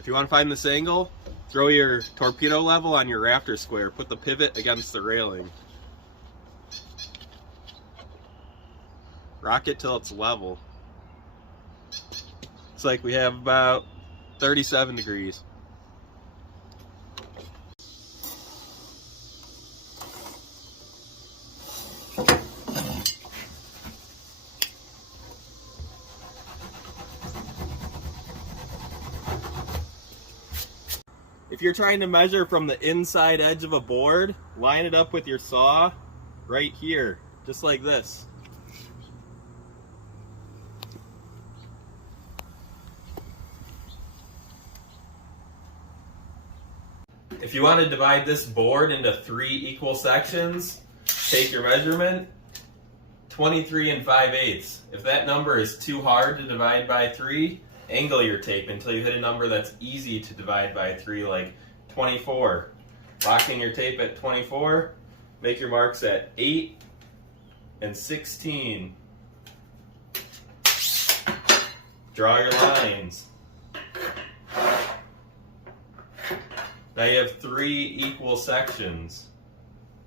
If you want to find this angle, throw your torpedo level on your rafter square. Put the pivot against the railing. Rock it till it's level. It's like we have about 37 degrees. If you're trying to measure from the inside edge of a board, line it up with your saw right here, just like this. If you want to divide this board into 3 equal sections, take your measurement, 23 5/8. If that number is too hard to divide by 3, angle your tape until you hit a number that's easy to divide by 3, like 24. Lock in your tape at 24, make your marks at 8 and 16. Draw your lines. Now you have 3 equal sections.